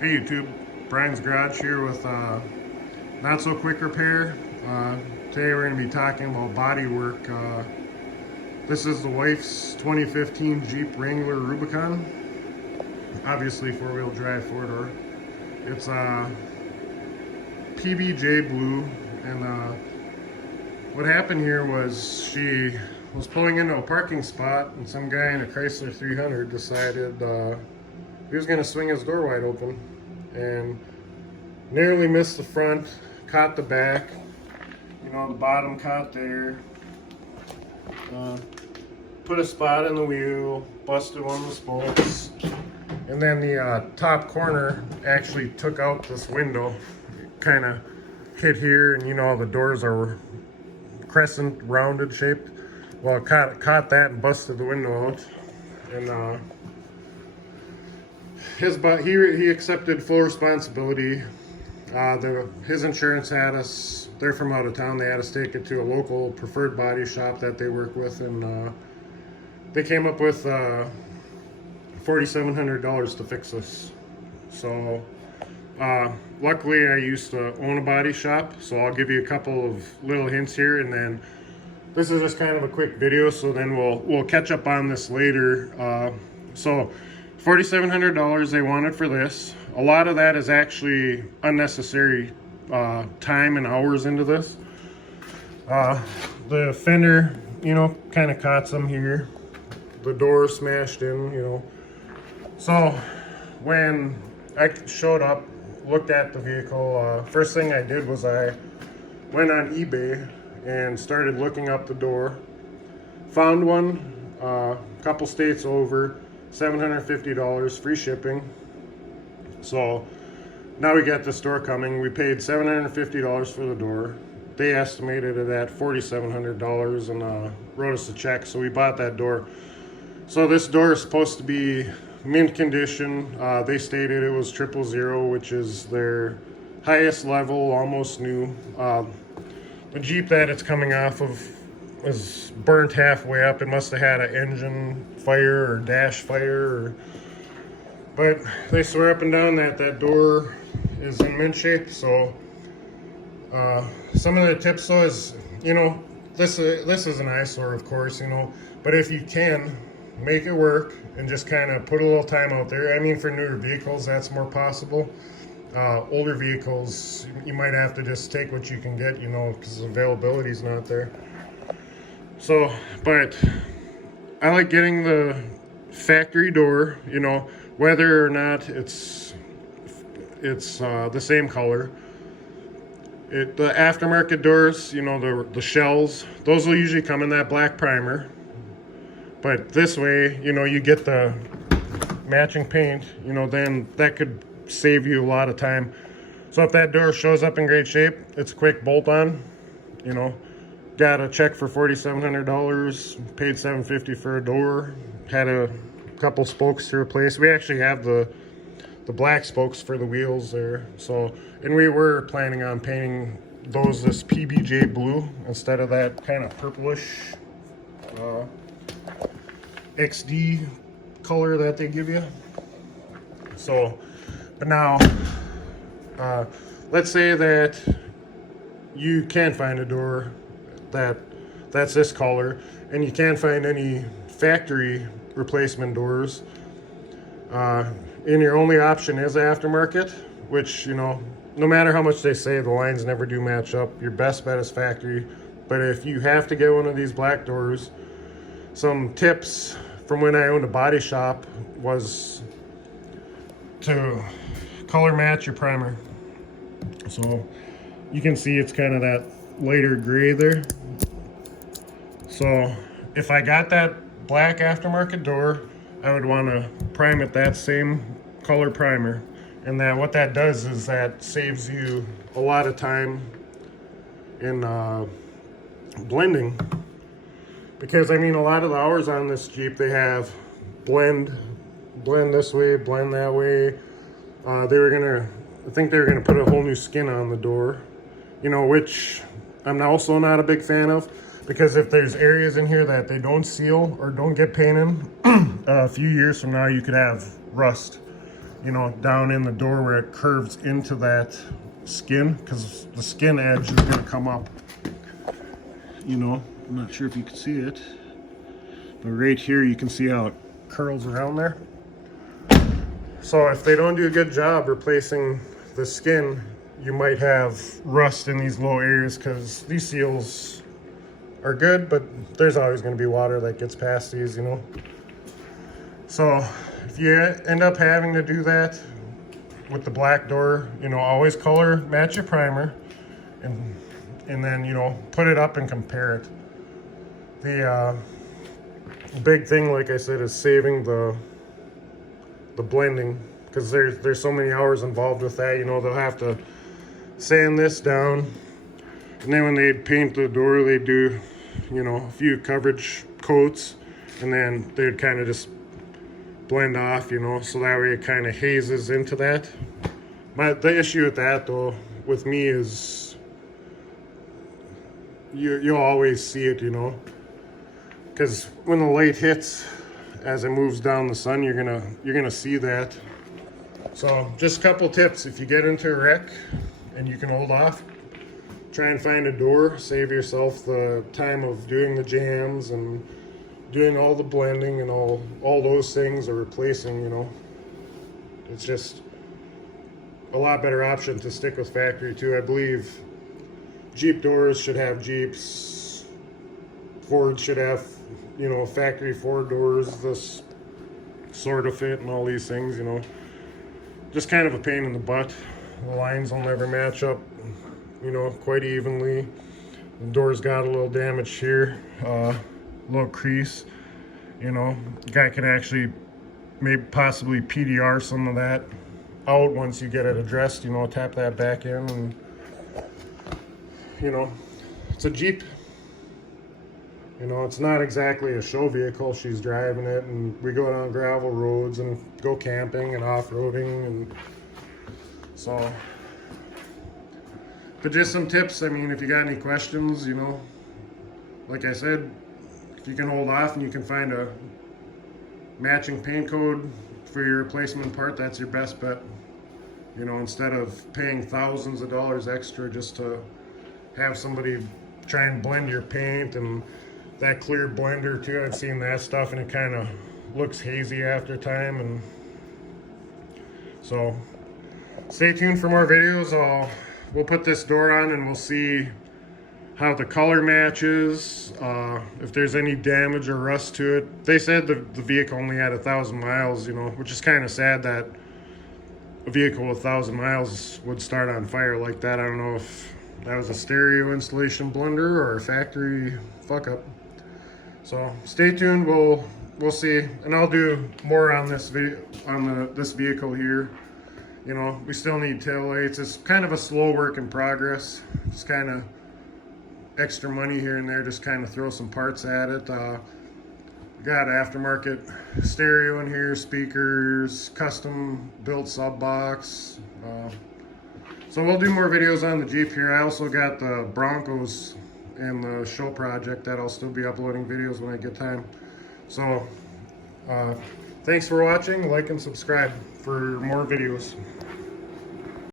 Hey YouTube, Brian's Garage here with not so quick repair. Today we're going to be talking about body work. This is the wife's 2015 Jeep Wrangler Rubicon. Obviously four-wheel drive four-door. It's PBJ blue, and what happened here was she was pulling into a parking spot and some guy in a Chrysler 300 decided he was going to swing his door wide open and nearly missed the front, caught the back, the bottom caught there, put a spot in the wheel, busted one of the spokes, and then the top corner actually took out this window, kind of hit here, and the doors are crescent rounded shaped. Well, it caught that and busted the window out, and he accepted full responsibility. His insurance had us, they're from out of town, they had us take it to a local preferred body shop that they work with, and they came up with $4,700 to fix this. So luckily I used to own a body shop, so I'll give you a couple of little hints here, and then this is just kind of a quick video, so then we'll catch up on this later. So $4,700 they wanted for this. A lot of that is actually unnecessary time and hours into this. The fender, kind of caught some here. The door smashed in, So when I showed up, looked at the vehicle, first thing I did was I went on eBay and started looking up the door. Found one, a couple states over, $750 free shipping. So now we got this door coming. We paid $750 for the door. They estimated it at $4,700 and wrote us a check, so we bought that door. So this door is supposed to be mint condition. They stated it was 000, which is their highest level, almost new. The Jeep that it's coming off of is burnt halfway up. It must have had an engine fire or dash fire, but they swear up and down that that door is in mint shape. So some of the tips though is, this is an eyesore, of course, but if you can make it work and just kind of put a little time out there. I mean, for newer vehicles that's more possible. Older vehicles, you might have to just take what you can get, because availability is not there. So, but I like getting the factory door, whether or not it's the same color. The aftermarket doors, the shells, those will usually come in that black primer. But this way, you get the matching paint, then that could save you a lot of time. So if that door shows up in great shape, it's a quick bolt on, got a check for $4,700, paid $750 for a door, had a couple spokes to replace. We actually have the black spokes for the wheels there. So, and we were planning on painting those this PBJ blue instead of that kind of purplish XD color that they give you. So, but now, let's say that you can't find a door that's this color, and you can't find any factory replacement doors, and your only option is aftermarket, which, no matter how much they say, the lines never do match up. Your best bet is factory. But if you have to get one of these black doors, some tips from when I owned a body shop was to color match your primer. So you can see it's kind of that lighter gray there. So if I got that black aftermarket door, I would want to prime it that same color primer. And what that does is that saves you a lot of time in blending. Because, I mean, a lot of the hours on this Jeep, they have blend this way, blend that way. I think they were gonna put a whole new skin on the door, which I'm also not a big fan of, because if there's areas in here that they don't seal or don't get painted, a few years from now you could have rust. you know, down in the door where it curves into that skin, because the skin edge is going to come up. You know, I'm not sure if you can see it, but right here you can see how it curls around there. So if they don't do a good job replacing the skin, you might have rust in these low areas, because these seals are good, but there's always going to be water that gets past these, you know. So if you end up having to do that with the black door, you know, always color match your primer, and then, you know, put it up and compare it. The big thing, like I said, is saving the blending, because there's so many hours involved with that. You know, they'll have to sand this down, and then when they paint the door, they do, you know, a few coverage coats, and then they'd kind of just blend off, you know, so that way it kind of hazes into that. The issue with that, though, with me is you'll always see it, you know, because when the light hits as it moves down the sun, you're gonna see that. So just a couple tips: if you get into a wreck and you can hold off, try and find a door. Save yourself the time of doing the jams and doing all the blending and all those things, or replacing, you know. It's just a lot better option to stick with factory too. I believe Jeep doors should have Jeeps. Ford should have, you know, factory Ford doors, this sort of fit and all these things, you know. Just kind of a pain in the butt. The lines will never match up, you know, quite evenly. The door's got a little damage here, a little crease, you know. The guy can actually maybe possibly PDR some of that out once you get it addressed, you know, tap that back in, and, you know, it's a Jeep. You know, it's not exactly a show vehicle. She's driving it, and we go down gravel roads and go camping and off-roading, and so. But just some tips. I mean, if you got any questions, you know, like I said, if you can hold off and you can find a matching paint code for your replacement part, that's your best bet. You know, instead of paying thousands of dollars extra just to have somebody try and blend your paint, and that clear blender too. I've seen that stuff and it kind of looks hazy after time. And so stay tuned for more videos. We'll put this door on and we'll see how the color matches, if there's any damage or rust to it. They said the vehicle only had 1,000 miles, you know, which is kind of sad that a vehicle with 1,000 miles would start on fire like that. I don't know if that was a stereo installation blunder or a factory fuck up. So stay tuned. We'll see, and I'll do more on this this vehicle here. You know, we still need taillights. It's kind of a slow work in progress. Just kind of extra money here and there. Just kind of throw some parts at it. Got aftermarket stereo in here, speakers, custom built sub box. So we'll do more videos on the Jeep here. I also got the Broncos and the show project that I'll still be uploading videos when I get time. So thanks for watching. Like and subscribe for more videos.